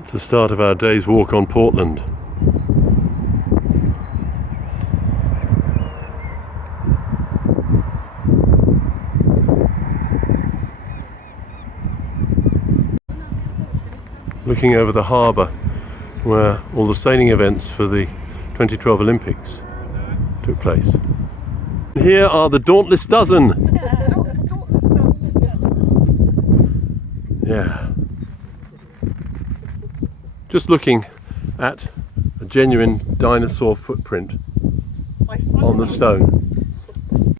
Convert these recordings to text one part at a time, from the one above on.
It's the start of our day's walk on Portland. Looking over the harbour where all the sailing events for the 2012 Olympics took place. Here are the Dauntless Dozen. Yeah. Just looking at a genuine dinosaur footprint on the stone.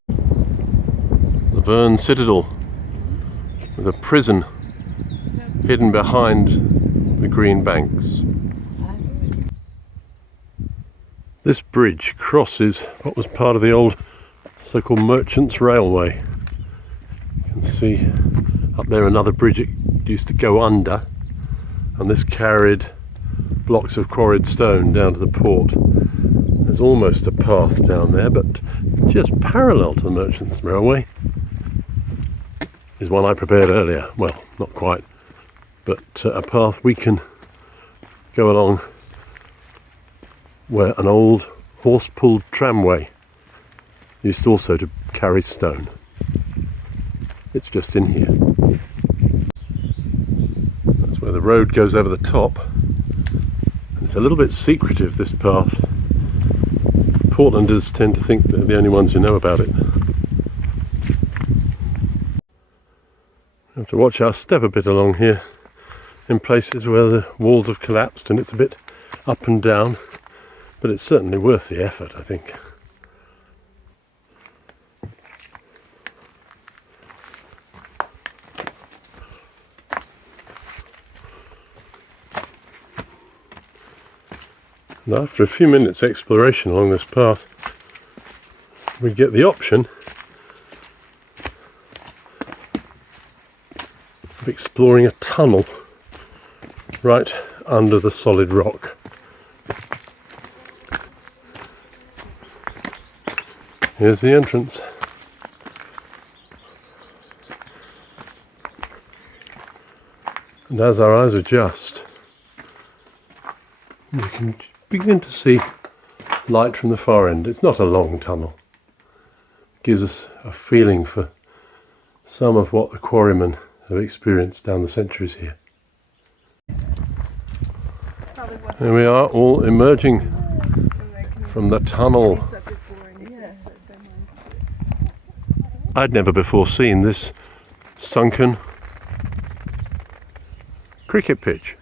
The Verne Citadel with a prison hidden behind the green banks. This bridge crosses what was part of the old so-called Merchants Railway. You can see up there another bridge it used to go under, and this carried blocks of quarried stone down to the port. There's almost a path down there, but just parallel to the Merchants Railway is one I prepared earlier. Well, not quite, but a path we can go along where an old horse-pulled tramway used also to carry stone. It's just in here. That's where the road goes over the top. It's a little bit secretive, this path. Portlanders tend to think they're the only ones who know about it. We have to watch our step a bit along here in places where the walls have collapsed and it's a bit up and down, but it's certainly worth the effort, I think. And after a few minutes exploration along this path, we get the option of exploring a tunnel right under the solid rock. Here's the entrance. And as our eyes adjust, we can begin to see light from the far end. It's not a long tunnel. It gives us a feeling for some of what the quarrymen have experienced down the centuries here. Here we are, all emerging from the tunnel. I'd never before seen this sunken cricket pitch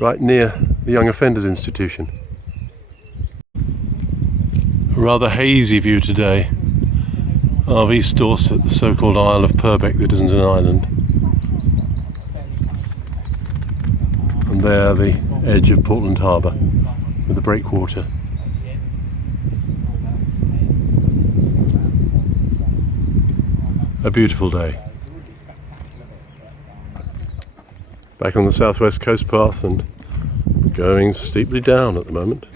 right near the Young Offenders Institution. A rather hazy view today of East Dorset, the so-called Isle of Purbeck that isn't an island. And there the edge of Portland Harbour with the breakwater. A beautiful day. Back on the southwest coast path and going steeply down at the moment.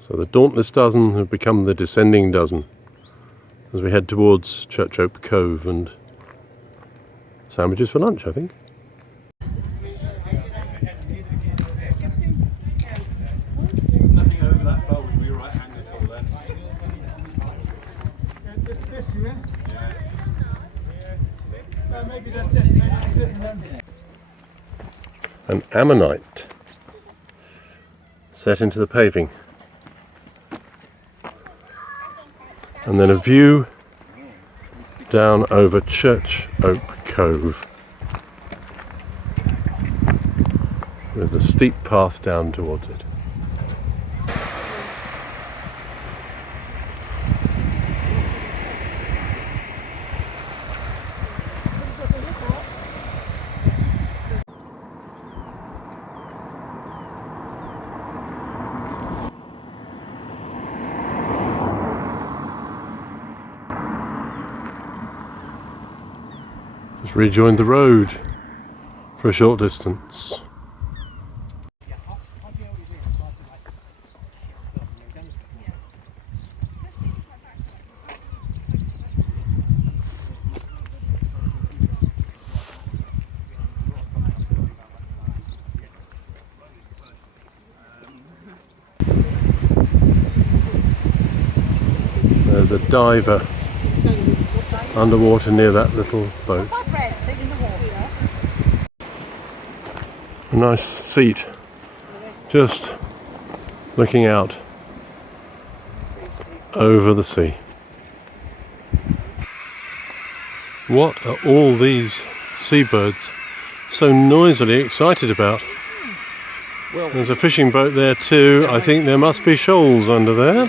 So the Dauntless Dozen have become the Descending Dozen as we head towards Church Oak Cove and sandwiches for lunch, I think. An ammonite set into the paving, and then a view down over Church Oak Cove with a steep path down towards it. Just rejoined the road for a short distance. There's a diver underwater near that little boat. A nice seat, just looking out over the sea. What are all these seabirds so noisily excited about? There's a fishing boat there too. I think there must be shoals under there.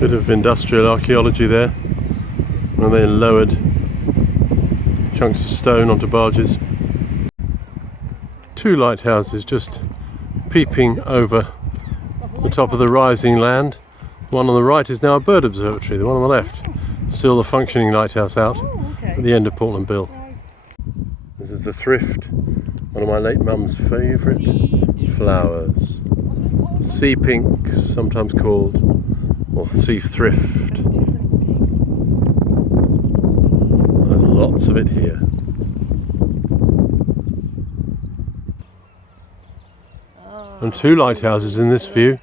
Bit of industrial archaeology there, where they lowered chunks of stone onto barges. Two lighthouses just peeping over the top of the rising land. The one on the right is now a bird observatory, the one on the left still the functioning lighthouse out at the end of Portland Bill. This is the Thrift, one of my late mum's favourite flowers. Sea pink, sometimes called, or sea thrift. There's lots of it here. And two lighthouses in this view.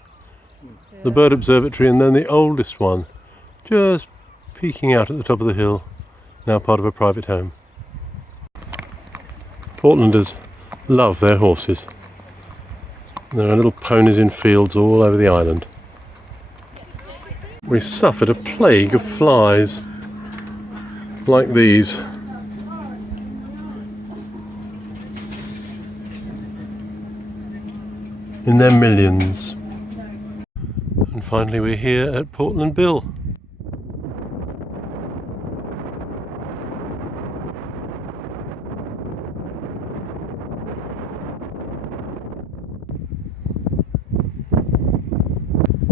The bird observatory and then the oldest one, just peeking out at the top of the hill, now part of a private home. Portlanders love their horses. There are little ponies in fields all over the island. We suffered a plague of flies like these. In their millions. And finally we're here at Portland Bill.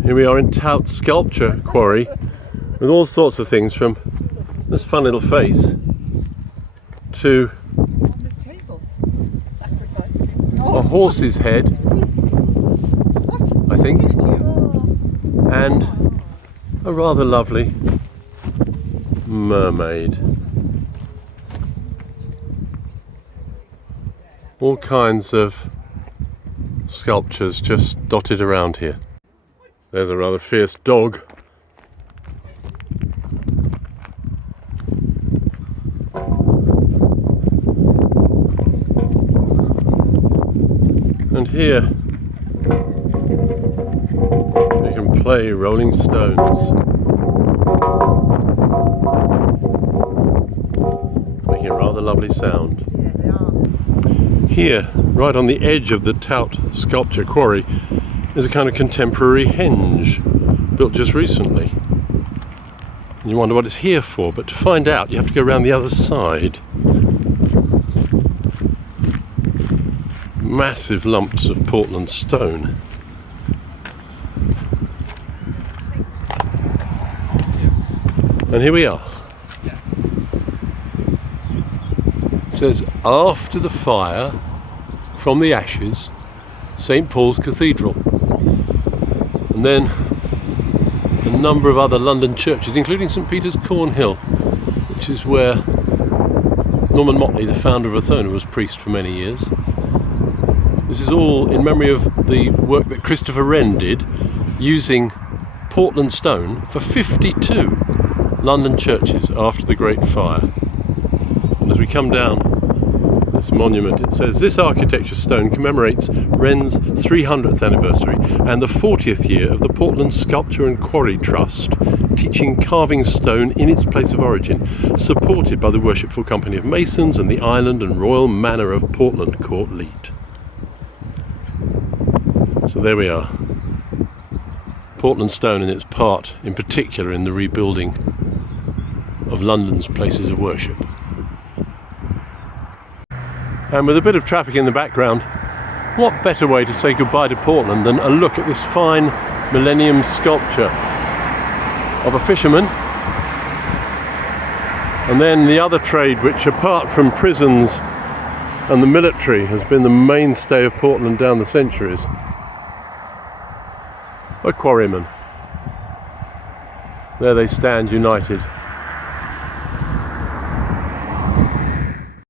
Here we are in Tout Sculpture Quarry with all sorts of things, from this fun little face to a horse's head, I think, and a rather lovely mermaid. All kinds of sculptures just dotted around here. There's a rather fierce dog. And here you can play Rolling Stones, making a rather lovely sound. Yeah, they are. Here, right on the edge of the Tout Sculpture Quarry, is a kind of contemporary henge built just recently. And you wonder what it's here for, but to find out you have to go around the other side. Massive lumps of Portland stone. And here we are. It says, after the fire, from the ashes, St. Paul's Cathedral. And then a number of other London churches, including St. Peter's, Cornhill, which is where Norman Motley, the founder of Othona, was priest for many years. This is all in memory of the work that Christopher Wren did using Portland stone for 52 London churches after the Great Fire. And as we come down this monument, it says, this architecture stone commemorates Wren's 300th anniversary and the 40th year of the Portland Sculpture and Quarry Trust, teaching carving stone in its place of origin, supported by the Worshipful Company of Masons and the Island and Royal Manor of Portland Court Leet. So there we are. Portland stone and its part in particular in the rebuilding of London's places of worship. And with a bit of traffic in the background, what better way to say goodbye to Portland than a look at this fine millennium sculpture of a fisherman, and then the other trade which, apart from prisons and the military, has been the mainstay of Portland down the centuries. A quarryman. There they stand united